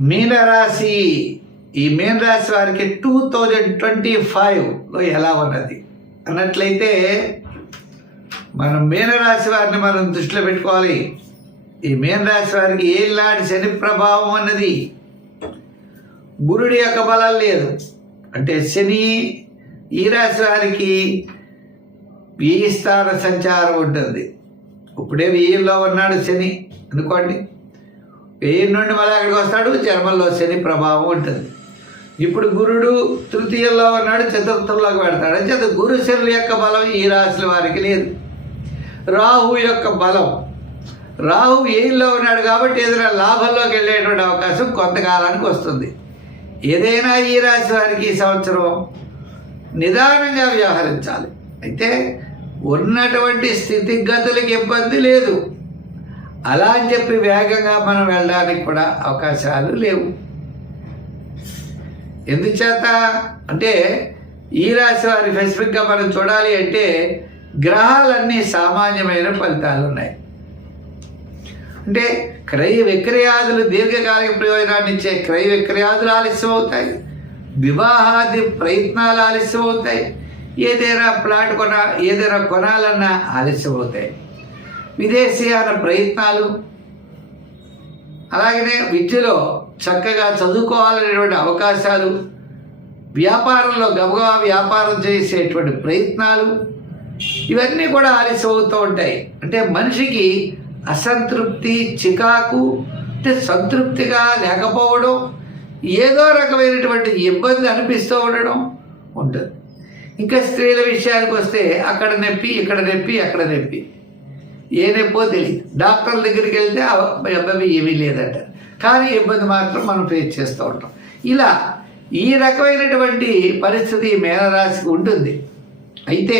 మీనరాశి ఈ మీన రాశి వారికి టూ థౌజండ్ ట్వంటీ ఫైవ్లో ఎలా ఉన్నది? అన్నట్లయితే మనం మీనరాశి వారిని మనం దృష్టిలో పెట్టుకోవాలి. ఈ మీనరాశి వారికి ఏలాంటి శని ప్రభావం అన్నది గురుడి యొక్క బలం లేదు. అంటే శని ఈ రాశి వారికి ఈ స్థాన సంచారం ఉంటుంది? ఇప్పుడే వెయ్యిల్లో ఉన్నాడు శని? అనుకోండి. వెయ్యి నుండి మళ్ళీ అక్కడికి వస్తాడు జన్మల్లో శని ప్రభావం ఉంటుంది. ఇప్పుడు గురుడు తృతీయంలో ఉన్నాడు చతుర్థంలోకి పెడతాడు. చేత గురు శనుల యొక్క బలం ఈ రాశుల వారికి లేదు. రాహు యొక్క బలం. రాహు ఏయిల్లో ఉన్నాడు కాబట్టి ఏదైనా లాభంలోకి వెళ్ళేటువంటి అవకాశం కొంతకాలానికి వస్తుంది. ఏదైనా ఈ రాశి వారికి ఈ సంవత్సరం నిదానంగా వ్యవహరించాలి. అయితే ఉన్నటువంటి స్థితిగతులకు ఇబ్బంది లేదు. అలా అని చెప్పి వేగంగా మనం వెళ్ళడానికి కూడా అవకాశాలు లేవు. ఎందుచేత? అంటే ఈ రాశి వారి స్పెసిఫిక్గా మనం చూడాలి అంటే గ్రహాలన్నీ సామాన్యమైన ఫలితాలు ఉన్నాయి అంటే క్రయ విక్రయాదులు దీర్ఘకాలిక ప్రయోజనాన్ని ఇచ్చే క్రయ విక్రయాదులు ఆలస్యం అవుతాయి వివాహాది ప్రయత్నాలు ఆలస్యం అవుతాయి ఏదైనా ప్లాట్ కొన ఏదైనా కొనాలన్నా ఆలస్యం అవుతాయి విదేశీయాన ప్రయత్నాలు. అలాగనే విద్యలో చక్కగా చదువుకోవాలనేటువంటి అవకాశాలు వ్యాపారంలో గబగబా వ్యాపారం చేసేటువంటి ప్రయత్నాలు ఇవన్నీ కూడా ఆలస్యం అవుతూ ఉంటాయి. అంటే మనిషికి అసంతృప్తి చికాకు అంటే సంతృప్తిగా లేకపోవడం ఏదో రకమైనటువంటి ఇబ్బంది అనిపిస్తూ ఉండడం ఉంటుంది. ఇంకా స్త్రీల విషయానికి వస్తే అక్కడ నొప్పి ఇక్కడ నొప్పి అక్కడ నొప్పి. ఏ నొప్పో తెలియదు డాక్టర్ల దగ్గరికి వెళ్తే ఆ అబ్బాయి ఏమీ లేదంట. కానీ ఇబ్బంది మాత్రం మనం ఫేస్ చేస్తూ ఉంటాం. ఇలా ఈ రకమైనటువంటి పరిస్థితి మేనరాశికి ఉంటుంది. అయితే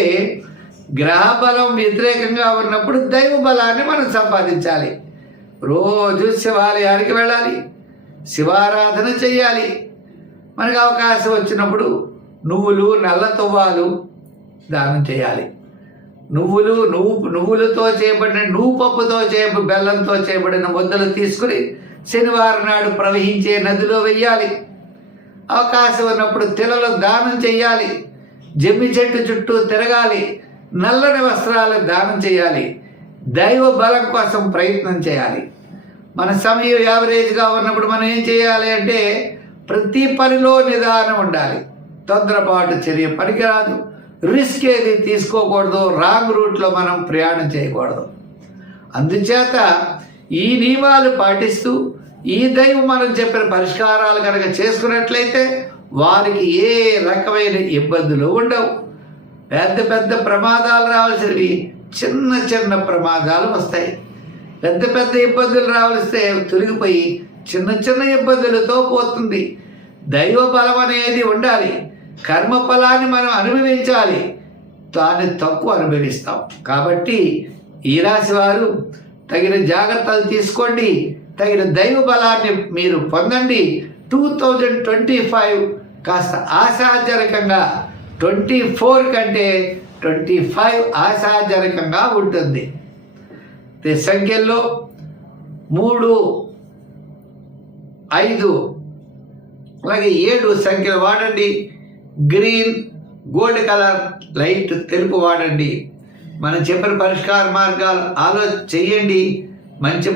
గ్రహబలం వ్యతిరేకంగా ఉన్నప్పుడు దైవ బలాన్ని మనం సంపాదించాలి. రోజు శివాలయానికి వెళ్ళాలి. శివారాధన చేయాలి మనకు అవకాశం వచ్చినప్పుడు నువ్వులు నల్ల తువ్వాలు దానం చేయాలి. నువ్వులు నువ్వు నువ్వులతో చేయబడిన నువ్వు పప్పుతో చేయ బెల్లంతో చేయబడిన ముద్దలు తీసుకుని శనివారం నాడు ప్రవహించే నదిలో వెయ్యాలి. అవకాశం ఉన్నప్పుడు తిలలు దానం చేయాలి జమ్మి చెట్టు చుట్టూ తిరగాలి. నల్లని వస్త్రాలు దానం చేయాలి దైవ బలం కోసం ప్రయత్నం చేయాలి. మన సమయం యావరేజ్గా ఉన్నప్పుడు మనం ఏం చేయాలి అంటే ప్రతి పనిలో నిదానం ఉండాలి. తొందరపాటు చర్య పనికిరాదు. రిస్క్ ఏది తీసుకోకూడదు రాంగ్ రూట్లో మనం ప్రయాణం చేయకూడదు. అందుచేత ఈ నియమాలు పాటిస్తూ ఈ దైవం మనం చెప్పిన పరిష్కారాలు కనుక చేసుకున్నట్లయితే వారికి ఏ రకమైన ఇబ్బందులు ఉండవు. పెద్ద పెద్ద ప్రమాదాలు రావాల్సినవి చిన్న చిన్న ప్రమాదాలు వస్తాయి. పెద్ద పెద్ద ఇబ్బందులు రావలిస్తే తొలగిపోయి చిన్న చిన్న ఇబ్బందులతో పోతుంది. దైవ బలం అనేది ఉండాలి. కర్మ ఫలాన్ని మనం అనుభవించాలి. దాన్ని తక్కువ అనుభవిస్తాం. కాబట్టి ఈ రాశి వారు తగిన జాగ్రత్తలు తీసుకోండి. తగిన దైవ బలాన్ని మీరు పొందండి. టూ థౌజండ్ ట్వంటీ ఫైవ్ కాస్త ఆశాజనకంగా ట్వంటీ ఫోర్ కంటే ట్వంటీ ఫైవ్ ఆశాజనకంగా ఉంటుంది. సంఖ్యల్లో మూడు ఐదు అలాగే ఏడు సంఖ్యలు వాడండి. గ్రీన్ గోల్డ్ కలర్ లైట్ తెలుపు వాడండి. మనం చెప్పిన పరిష్కార మార్గాలు ఆలోచ చెయ్యండి. మంచి